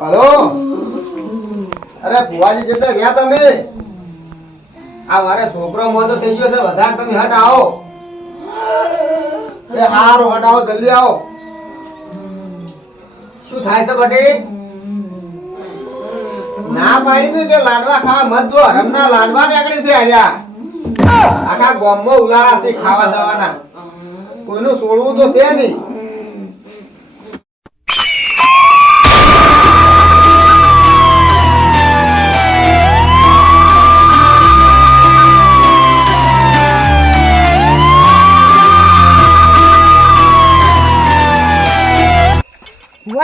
Hello? અરે ભુવાજી જેટલે ગયા તમે? આ મારે છોકરો મોટો થઈ ગયો છે, વધારે તમે હટ આવો એ હારો હટ આવો જલ્દી આવો. શું થાય છે બટી? ના પાડી દે કે લાડવા ખાવા મત જો હરમના લાડવા નીકળી છે આયા આખા ગોમમાં ઉલાળા છે ખાવા દવાના કોઈનું છોડવું તો છે નહીં.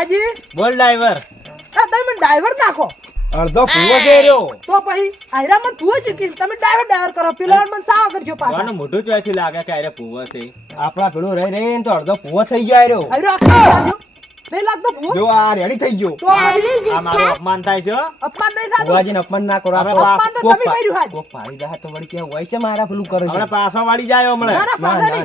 ભુવાજી બોલ ડ્રાઈવર. હા તમે મને ડ્રાઈવર નાખો. અડધો ફૂવો જઈ રહ્યો. તો પછી આયરામાં તું જ કે તમે ડ્રાઈવર ડ્રાઈવર કરો. પેલા મને સાવ કરજો પાછો. કોનું મોઢું ચોથી લાગે કે અરે ફૂવો છે. આપણા પેલો રહી રહી તો અડધો ફૂવો થઈ જાય રહ્યો. આયરો આખો નહીં લાગતો ભૂવો જો આ રેડી થઈ ગયો. તો આ આ અપમાન થાય છે અપમાન નહીં થતું. ભુવાજીને અપમાન ના કરો. આપણે અપમાન તો તમે કર્યું હાજ. કોક પાડી દે તો વળી ક્યાં હોય છે મારા પેલું કરે છે. પાછો વાળી જાય હમણે. ના,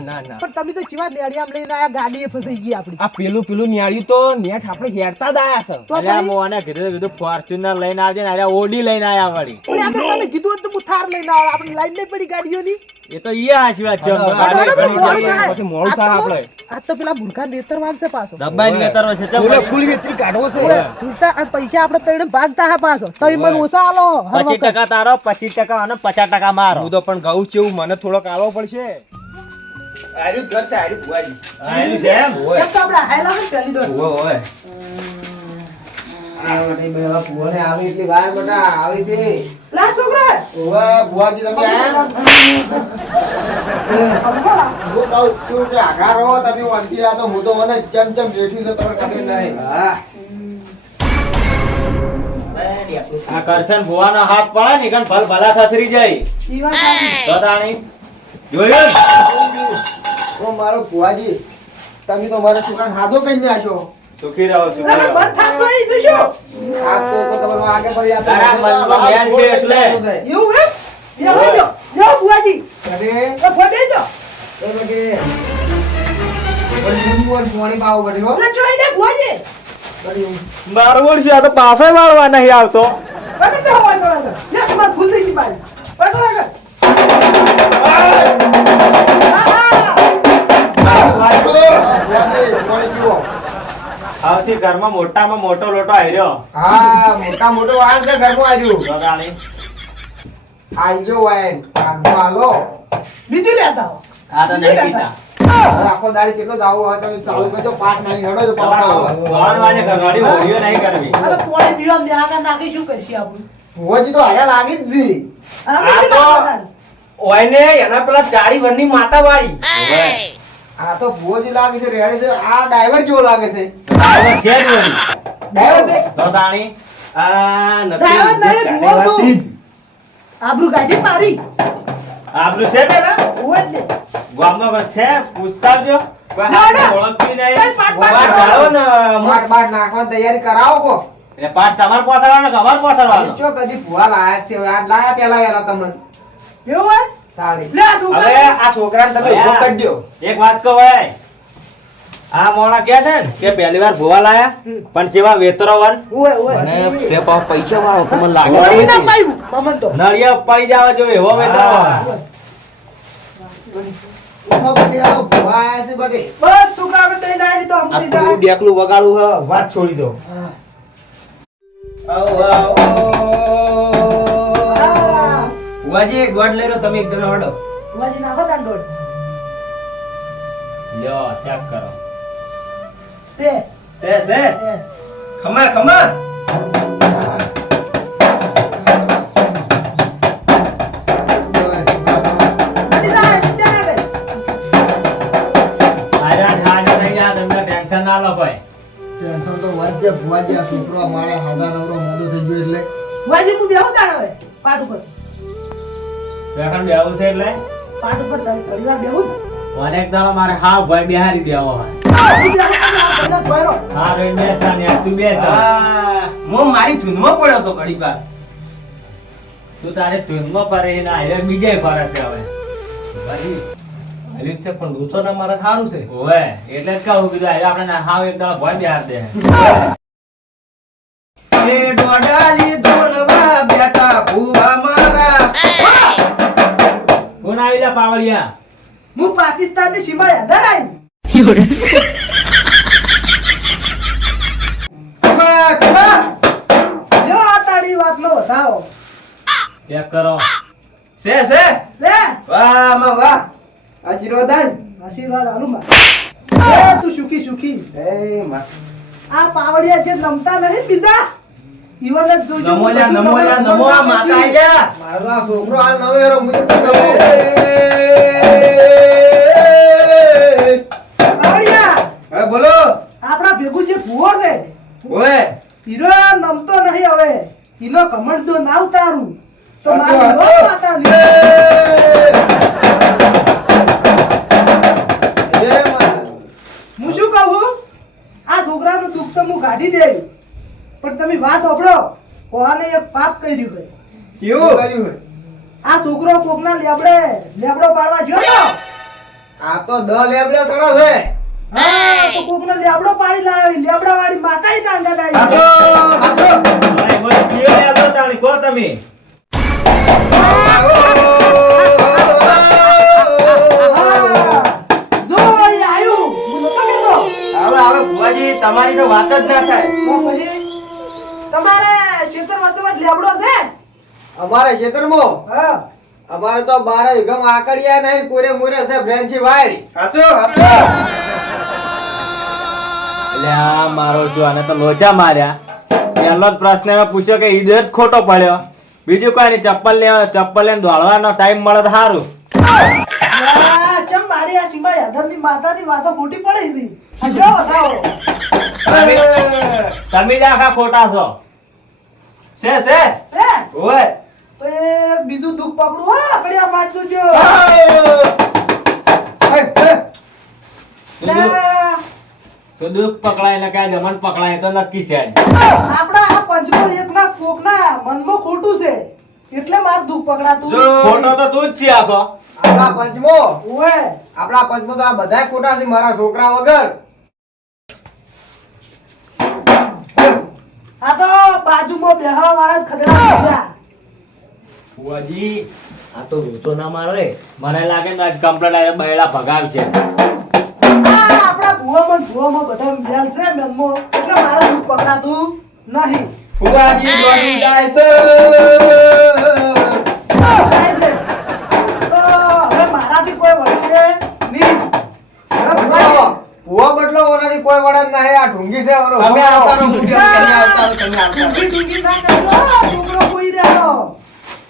ના, પણ તમે તો ચીવા નેડિયામ લઈને આયા ગાડીએ ફસાઈ ગઈ આપડી આ પેલું પેલું ન્યાળ્યું તો નેટ આપણે હેરતા જ આયા છે. તો અલ્યા પછી? મોને કીધું કીધું ફોર્ચ્યુનર લઈને આવજે ને અલ્યા ઓડી લઈને આયા વળી. પણ તમે કીધું હોત તો હું થાર લઈને આવે. આપણી લાઈન નહીં પડી ગાડીઓની. એ તો ઈ હાચી છે આ તો. પછી તો- આપણે આ તો પેલા ભૂલકા નેતરવાન છે પાછો. દબાઈ નેતરો છે. ચમ ફૂલ વેતરી કાઢવો છે. ઓય. આ પૈસા આપણે ત્રણે ભાગતા હા પાછો. તમે મને આલો. ટકા તારો પચીસ ટકા અને પચાસ ટકા મારો. હું તો પણ ઘઉં છે એવું મને થોડોક આવો પડશે. આર્યું ઘર છે આર્યું છે એમ? તો આપણે ભુવાને આવી એટલી વાર બેટા આવી છે ઓવે ભુવાજી તમે આયા હું કહું છું કે આઘા રહો તમે વળગી રહ્યા તો હું તો મને ચમ ચમ બેઠી છે તમને ખબર નહીં. હા. આ કરશન ભુવાનો હાથ પડે ને કણ ભલ ભલા સસરી જાય. ઈ વાત તો તાણી જોયું ઓ મારો ભુવાજી તમે તો મારા છોકરાને હાથો કઈ નાખ્યો? સુખી રહો સુખી રહો. થાકશો નહીં તો શું? આ તો તમારો પડી આ તારા મનમાં છે એટલે. એવું એમ? જો. જો બુઆજી. અરે ફોન એ બગે મારવડ છે આ પાસે મારવા નહીં આવતો. ભૂલ થઈ ગઈ મારી. આવતી ઘરમાં મોટામાં મોટો લોટો આવ્યો હા મોટા મોટો વાહન છે ઘરમાં આવ્યું આઈ ગયો વાહન કાઢો હાલો બીજું લેતા આવો. આ તો નહીં પીતા આખો દાડી કેટલો દાવો હોય તમે ચાલુ કરજો પાઠ નહીં હેડો તો ભગવાન વાને ઘરવાળી હોળીઓ નહીં કરવી. આ તો પોણી પીવા આગળ નાખી શું કરશે આપણું? તો હાયા લાગી જ જી. આ આ તો- ઓયને એના પેલા ચારી વરની માતા વાળી આ તો ભુવાજી લાગે છે રેડ છે આ ડ્રાઈવર જેવો લાગે છે. છે ડ્રાઈવર છે? તો તાણી આ નથી. ડ્રાઈવર નહીં, ભૂવો તો. આબરૂ કાઢી મારી. આપણું છે પેલા હોય ને. ગામમાં છે. પૂછતા જો કોઈ ના, ના. હાથને ઓળખતી નહીં. કઈ પાટ પાટ કરાવો. પાઠ નાખવાની તૈયારી કરાવો કો. એટલે પાટ તમારે પોતાડવાનો કે અમારે પોતાડવાનો ચો કદી ભુવા લાયા છે. આ લાયા પેલા વેલા તમને. એવું હોય? તાળી. લે આ છોકરા. હવે આ છોકરાને તમે ઊભો કરી એક વાત કહો ભાઈ આ મોણા કે છે ને? કે પહેલી વાર ભોવા લાયા? પણ જેવા વેતરો વન હોય, હોય. અને છે પાછો પૈસા વાળો તમને લાગે ના નથી. મમન તો. નળિયા પડી જવા એવો વેતરો. ડેકલું વગાડું વાત છોડી દો. હા. ગોડ લઈ તમે એક જણા હડો ભુવાજી નાખો તાન દોડ. લ્યો ચેક કરો સે સે સે. ખમા ખમા ના લો ભાઈ ટેન્શન તો વાત ભુવાજી આ છોકરો મારે હાદા નવરો મોડો થઈ ગયો એટલે ભુવાજી તું બેહો તાણ હવે. પાટ ઉપર. બેઠણ બેવું છે એટલે? પાટ ઉપર તારી પરિવાર બેવું ને. દાડો મારે હા ભાઈ બિહારી દેવો હોય. હા, હું બેહું તાણ આ બધા ભોયરો. હા ભાઈ બેસા ને તું બેસા હું મારી ધૂનમાં પડ્યો તો ઘડી વાર. તું તારે ધૂનમાં પડે ના હવે બીજે ફરે છે હવે. હરીફ છે પણ લૂછો ના મારે સારું છે. ઓવે એટલે જ કહું કીધું હવે આપણે હાવ એક દાડો ભોય બિહાર દે. ડોડાલી આવી જા પાવડિયા હું પાકિસ્તાનની સીમા યાદર આવી વાતનો વધાવો ચેક કરો. લે. વાહમાં વાહ. આશીર્વાદ. આશીર્વાદ આલું માં તું સુખી સુખી. એ માં. આ પાવડિયા જે નમતા નહીં બીજા ઈવન જ જોજો નમો માતા આયા. મારો આ છોકરો હાલ બોલો. આપડા ભેગું જે ભૂવો છે ઓય હીરો નમતો નહીં હવે. હીરો કમંડ તો ના ઉતારું. તો મારી હતો. લો માતાની. એ! માં. હું શું કહું? આ છોકરાનું દુઃખ તો હું કાઢી દે પણ તમે વાત સાંભળો કોહાને એક પાપ કર્યું હોય કેવું? કર્યું હોય આ છોકરો કોકના લેબડે લેબડો પાડવા ગયો તો? આ તો દ લેબડે સડો છે. હા તો કોકનો લેબડો પાડી લાવ્યો લેબડા વાળી માતા ય દાંડા દાઈ હાચો. હવે મને કયો લેબડો તાણી, કહો તમે. તમારી તો વાત જ ના થાય. તમારે શેતર વસવત લેબડો છે? અમારે ક્ષેત્રમાં હા. અમારે તો બારે યુગમ આકડિયા નહીં કોરે મોરે છે ફ્રેન્ચી વાયર. સાચો? એટલે આ મારો જો આને તો લોચા માર્યા. પહેલો જ પ્રશ્ન એમાં પૂછ્યો કે ઈદ જ ખોટો પડ્યો. બીજું કોઈ નહીં ચપ્પલ લે ચપ્પલ લઈને દોડવાનો ટાઈમ મળે તો સારું. ચમ મારી આ સીમા યાદવની માતાની વાતો ખોટી પડી હતી જો બતાવો તમે જ આખા ખોટા છો. છે છે? ઓય તો બીજું દુઃખ પકડું હો આ માટલું જો તો દુઃખ પકડાય ને કાંઈ જમણ પકડાય તો નક્કી છે. આપણા આ પંચમો એકના કોકના મનમાં ખોટું છે. એટલે માર દુખ પકડાતું. ખોટો તો તું જ છે આખો. આપણા પંચમો. ઓએ આપણા પંચમો તો આ બધા ખોટા છે મારા છોકરા વગર. આ તો બાજુમાં બેહવા વાળા જ ગયા. ફુવાજી આ તો રોતો ના મારે મને લાગે ને કમ્પ્લેટ આ બૈડા ભગાવ છે. આપણા ભુવામાં ભુવામાં બધા મેલ છે મેમો એટલે મારે દુખ પકડાતું નહીં. ભુવાજી દોડી જાય છે મારાથી કોઈ વળશે નહીં હવે બદલો ઓનાથી કોઈ વડે નહીં આ ઢુંગી છે ઓનો તમે ભૂવા આવતા રહો, આવતા તમે. ડૂંગી ડૂંગી ના કરજો, છોકરો કોઈ રહ્યો.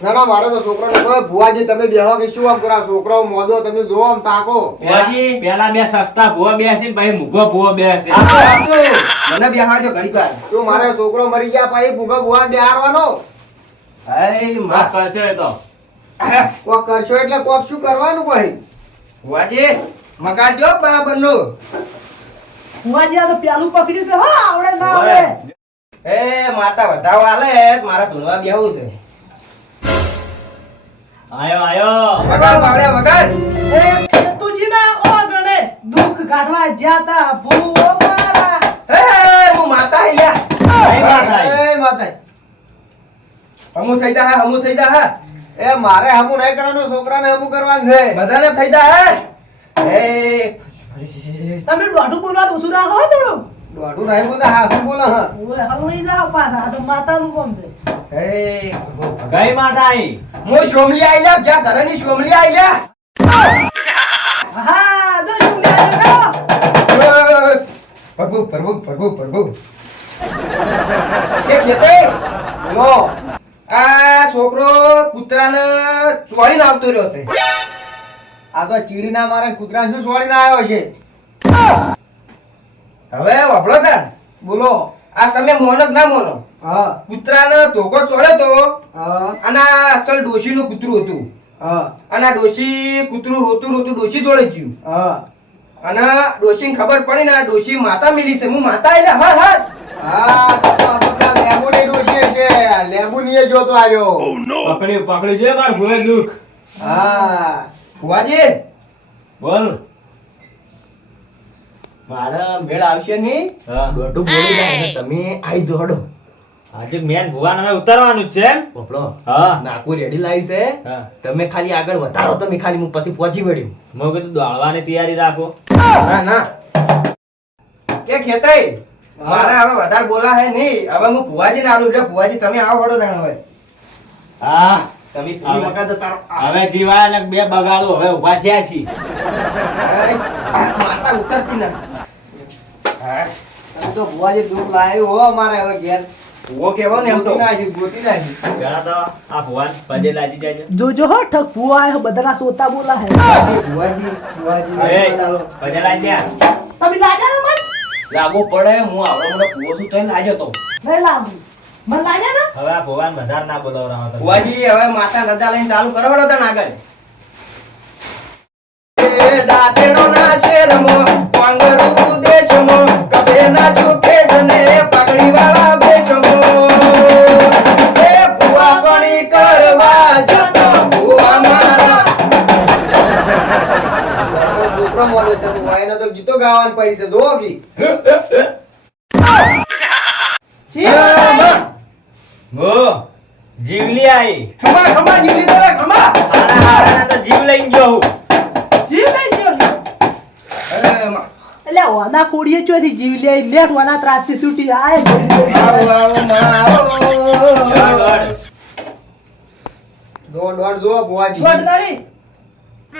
ના ના મારો તો છોકરો ને ભુવાજી તમે બેહો કે શું આમ કરો? છોકરો મોદો તમે જોવો આમ તાકો. ફુવાજી પેલા બે સસ્તા ભૂવા બેસી પછી મૂગો ભૂવો બેસે. હાચો, હાચો. મને બેહવા દો ઘડીક વાર. તું મારે છોકરો મરી ગયા પછી ભૂગા ભુવા બેહારવાનો હાયમાં. કરશે એ તો. કોક કરશો એટલે કોક શું કરવાનું પછી? ભુવાજી મગાડજો બરાબરનું. ભુવાજી આ તો પેલું પકડ્યું છે હો આવડે ના આવડે. એ માતા વધાવો આલે મારા ધૂળવા બેહવું છે. આયો આયો. વગાડ બાવળિયા વગાડ. એ તુજીના ઓગણે દુખ કાઢવા જ્યાં ભૂવો મારા. હે હું માતા આયા કઈ માતા? એ માતા હમુ થઈ જા હે હમુ થઈ જા હે. એ મારે હમુ નહીં કરવાનું છોકરાને હમુ કરવાનું છે. બધાને થઈ જા હે. એ તમે દોઢું બોલવાનું ઉસુરા હો થોડું? દોઢું નહીં બોલતા હા શું બોલે હ? ઓય હલવાઈ જાવ પાછા. આ તો માતાનું કોમ છે. એ કઈ માતા આઈ મો શોમલી આઈલા જ્યાં ઘરેની શોમલી આઈલા હા જો શું લ્યા. પ્રભુ પ્રભુ પ્રભુ પ્રભુ. કે કેતે? લો. આ છોકરો કૂતરાને ચોળીને આવતો રહ્યો છે. આ તો ચીડીના મારે કૂતરાને શું ચોળીને આવ્યો છે? હવે વાપરો તા બોલો. આ તમે મોનો કે ના મોનો? હા. કૂતરાનો ધોકો ચોળ્યો તો. હા. અને આ અસલ ડોશીનું કૂતરું હતું. હા. અને આ ડોશી કૂતરું રોતું રોતું ડોશી જોડે ગયું. હા. અને ડોશીને ખબર પડી ને આ ડોશી માતા મિલી છે. હું માતા એટલે હા હા. હા ડોશી છે. લેબુનીએ જોતો આવ્યો. પકડ્યું પકડ્યું છે માર ભૂવે દુઃખ. હા. ફુવાજી બોલ. મારા મેળ આવશે નહીં. હા. દોઢું બોલી જાય તમે આઈ જોડો આજે મેન ભુવાન હવે ઉતારવાનું જ છે હા. નાકુ રેડી લાવી છે. તમે ખાલી આગળ વધારો તમે ખાલી હું પછી પહોંચી વળ્યું. મેં કીધું દોડવાની તૈયારી રાખો. ના ના. કે ખેતઈ મારે હવે વધારે બોલા હે નહીં. હવે હું ભુવાજી ને આલું એટલે ભુવાજી તમે આવો વડો જાણ હવે. હા. તમે હવે. વખત હવે જીવા ને બે બગાડો હવે ઊભા થયા છીએ. માતા ઉતરતી નથી. તમે તો ભુવાજી દુઃખ લાવ્યું હો અમારે હવે ઘેર. ભુવો કેવો ને એમ તો. નાખી ગોતી નાખી. પેલા તો આ ભુવાન પજે લાજી જાજો જોજો હો ઠક ભૂવા આયો બધાના સોતા બોલા હે. ભુવાજી ભુવાજી પજે લાજી. તમે લાગ્યા ને મન? લાગો પડે હું આવો મને ભુવો છું તોય લાજો તો? નહીં લાગુ મન લાગ્યા ને? હવે આ ભુવાન વધારે ના બોલાવરાવો તમે. ભુવાજી હવે માતા નજા લઈને ચાલુ કરો વડો તને આગળ. એ દાંતેડો ના શેરમો, કરવા જતો ભુવા મારા. છોકરો મોડો છે ભુવાઈનો તો ગીતો ગાવાની પડી છે દો ગી જીવલી આઈ ખમા, ખમા, જીવલી તને ખમા. હારા તો જીવ લઈને ગયો હું જીવ લઈ ગયો અરે, માં. એટલે ઓના કોડીએ ચોથી જીવ લે લેટ ઓના ત્રાસથી છૂટી આય આવો, આવો, આવો. દો દોડ દો ભુવાજી. દોડ તારી.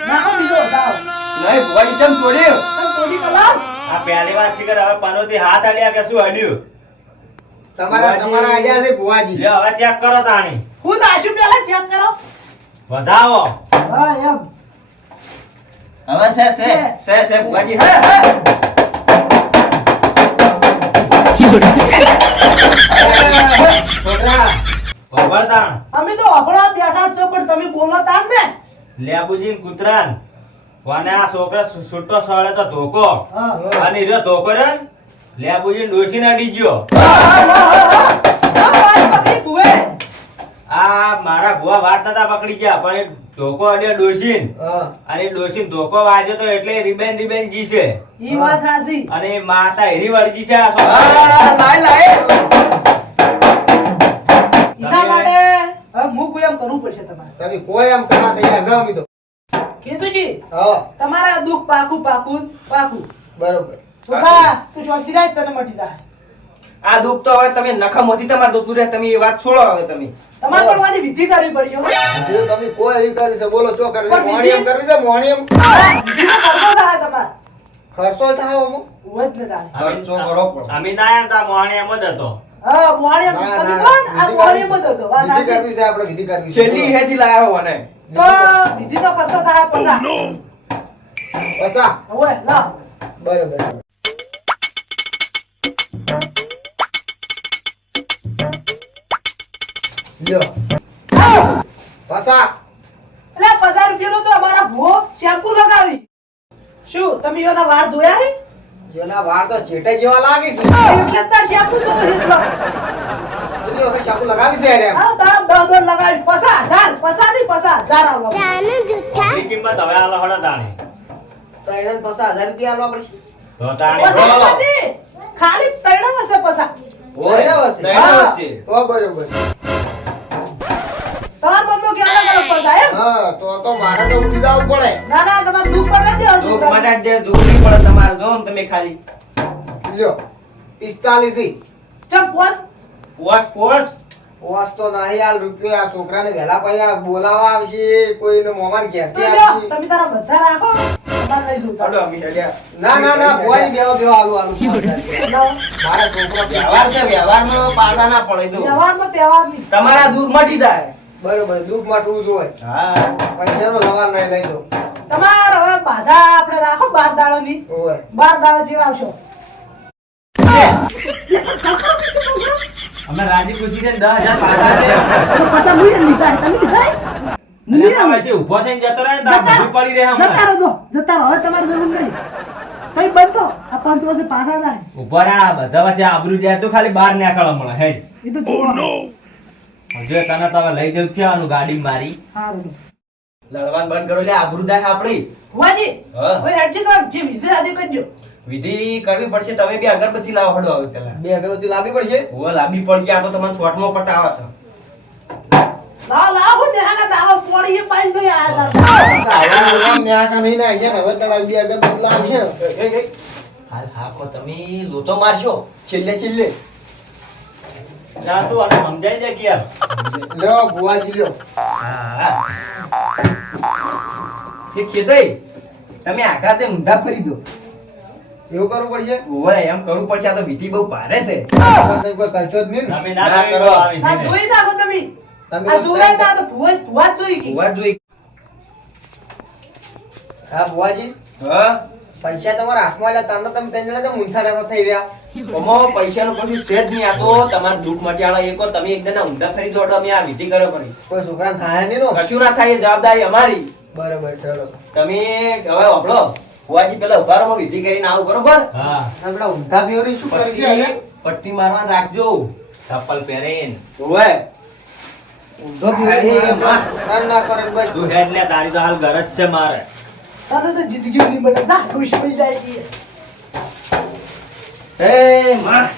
નાખો બીજો દાવ નહીં, ભુવાજી ચમ છોડ્યું? ચમ કોડી કલા આ પહેલી વાર શીખર હવે પનોતી હાથ આડ્યા કે શું આડ્યું તમારા તમારા આડ્યા છે ભુવાજી. લે હવે ચેક કરો તાણી. હું દાશુ પેલા ચેક કરો. વધાવો. હા એમ. હવે છે, સે છે, સે ભુવાજી, હે, હે. તાણ અમે તો અભડા બેઠા છો પણ તમે બોલો તાર ને. લેબુજી કૂતરાન કોને આ છોકરા છૂટો સળે તો ધોકો? અને ઈરો ધોકો રે? લેબુજી ડોસી ના અડી આ મારા ભુવા વાત નતા પકડી ગયા પણ એ ધોકો અડ્યો ડોસીન અને ડોસીન ધોકો વાજ્યો તો એટલે રીબેન રીબેન જી છે. ઈ વાત સાચી. અને માતા હેરી વળગી છે આ લાય, લાય. કરવું પડશે તમારે. તમે કોઈ આમ કરવા તૈયાર ન અમે તો. હા. તમારા દુઃખ પાકું પાકું પાકું. બરોબર. છોકરા તું શાંતિ રાખ તને મટી જાય. આ દુઃખ તો હવે તમે નખમોથી તમારે જતું રહે તમે એ વાત છોડો હવે તમે. તમારે પણ મારી વિધિ કરવી પડશે. તમે કોઈ એવી કરી છે બોલો ચો કરવી છે? પણ મોણી એમ બીજી- કરવી છે મોણી એમ? વિધિનો ખર્ચો થાય તમારે. ખર્ચો થાય અમુક હોય જ ને તારે ખર્ચો કરવો પડે. અમે ના આવ્યા તા જ હતો. હા કોણ? આ વિધિ મોહણી એમ કરવી જ હતો. વાત કરવી છે આપણે વિધિ કરવી છે. છેલ્લી હેથી લાયા હો ને તો વિધિનો થાય પૈસા. પસા. હવે લાવ. બરોબર લ્યો. પસા. એટલે પચાસ રૂપિયાનો તો અમારા ભૂ શેમ્પુ લગાવી. શું તમે એના વાળ ધોયા હે? જેના વાળ તો ચેટે જેવા લાગે છે. એટલે તાર શેમ્પુ તો એટલો એની હવે શાકુ લગાવી છે રે હા તાર દસ દો લગાવી પસા હજાર પસા ની પસા હજાર આલો એની કિંમત હવે આલો હળો તાણી. તો એને પસા હજાર રૂપિયા આલવા પડશે. તો તાણી પસા ખાલી ત્રણ વસે પસા. ઓય ને વસે. ત્રણ હા. તો બરોબર. તમાર બંધો કે અલગ અલગ પસા એમ? હા તો તો મારે તો ઉઠી જવું આવતું. દુઃખ માટે જે દુઃખ પડે તમારે જો તમે ખાલી. લ્યો પિસ્તાલીસ સ્ટોપ પોસ પોસ પોચ પોસ તો નહીં યાર રૂપિયો આ છોકરાને વહેલા પૈયા બોલાવા આવશે કોઈને મોમાન ઘેરથી આવશે. તમે તારા બધા રાખો. તમારે લઈ જવું હડો, અમી હડ્યા. ના ના ના ભુવાજી બેહો બેહો આલુ આલુ મારા છોકરો વ્યવહાર છે વ્યવહારમાં પાછા ના પડે જો વ્યવહારમાં તહેવાર નહીં. તમારા દુઃખ મટી જાય. બરોબર દુઃખ મટવું જોઈએ હા. પૈસાનો લવાલ નહીં લઈ દો તમારે હવે બાધા રાખો બાર દાડો ની બાર દાડો જેવા આવશો અમે રાજી ખુશી છે ને દસ હજાર પાછા છે. પાછા મુઈ લીધા. તમે લીધા અને આ થઈને જતો રહે ને તો આ જતા ભૂલી પડી રહે હમણાં. જતા રહો જતા રહો. તમારે જરૂર નહીં. કઈ બનતો આ પાંચ વર્ષે પાછા જાય. ઊભો રહે, બધા વચ્ચે આબરૂ જાય. તો ખાલી બહાર નીકળવા મળે હે એ તો. હજુ તને તમે લઈ જવું છે આનું ગાડી મારી. હારું. લડવાનું બંધ કરો લે આબરૂ થાય આપણી. ભુવાજી, ઓય હવે તો જે વિધિ રાધી કરજો. વિધિ કરવી પડશે તમે બી અગરબત્તી લાવો હડો હવે પેલા બે અગરબત્તી લાવવી પડશે? ઓવા લાંબી પડશે આ તો તમને શોર્ટમાં પટાવા છે. લાવ લાવ હું દેખાડે તારો પોણીએ પાઈ ગઈ આ તારો. ન્યા નહીં ના ગયા હવે તારા બે અગરબત્તી લાવશે. હાલ હાકો તમે લોચો મારશો. છેલ્લે છેલ્લે. જા તું આને સમજાઈ દે કે યાર. લ્યો ભુવાજી લ્યો. હા. એ ખેતઈ તમે આઘાતે ઊંધા ફરી દો. એવું કરવું પડશે? ઓય એમ કરવું પડશે આ તો વિધિ બહુ ભારે છે. તમે કોઈ કરશો જ નહીં? તમે ના કરો. આ જોઈ નાખો તમે. તમે આ જોઈ ના તો ભુવા ભુવા જોઈ ઊભા જોઈ. હા ભુવાજી? હા? પૈસા તમારા હાથમાં તારનો તમે ત્રણ જણા મૂંછા ઊંધા થઈ રહ્યા. ઓમો પૈસાનું કશું છે જ નહીં આ તો દુઃખ મટાડો એક તમે એકદમ ઊંધા ફરી દો અમે આ વિધિ કરો પડી કોઈ છોકરા થાય નહીં નો કશું ના થાય જવાબદારી અમારી. બરોબર ચલો. તમે હવે વાપરો ફુવાજી પેલા ઊભા રહો વિધિ કરીને આવું બરોબર? હા. આ ઊંધા ફેવરી શું કરશે પટ્ટી પટ્ટી મારવા રાખજો. ચપ્પલ પહેરીને. ઓવે. ઊંધો ફેવરી ના કરે બસ. તું હેડ લે તારી તો હાલ ઘર જ છે મારે. તો જિંદગી નહીં મળે જા ખુશ થઈ જાય છે. એ માં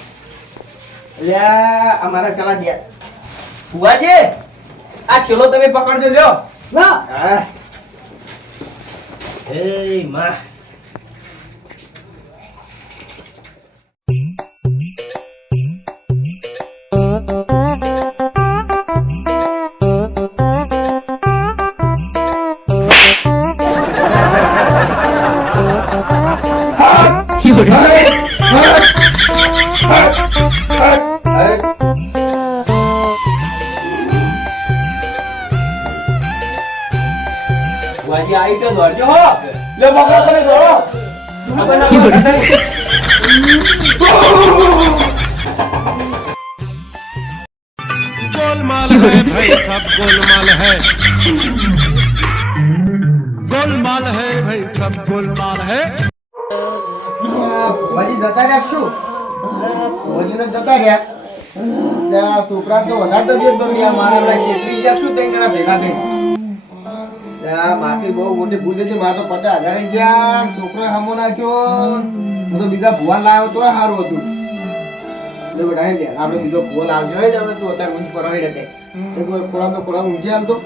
અલ્યા અમારા પેલા ડે ફુવાજી આ છેલ્લો તમે પકડજો લ્યો ના હા એ માં ફુવાજી गोलमाल है भाई सब गोलमाल है गोलमाल है भाई सब गोलमाल है ભુવાજી જતા રહ્યા કે શું ભુવાજીને જતા રહ્યા ત્યાં છોકરા તો વધારે તબિયત બગડી મારા પેલા છેતરી ગયા શું ત્રણ જણા ભેગા ત્યાં બહુ મોટી ભૂલ થઈ મારે તો પચાસ હજાર ગયા. છોકરો સામો નાખ્યો. હું તો બીજા ભુવા લાવ્યો તો સારું હતું. એટલે બેટા બીજો ભુવા લાવજો. હોય તું અત્યારે ઊંઘ પર હોય ને તે. એ તું ખોળામાં ઊંઘી હાલતો.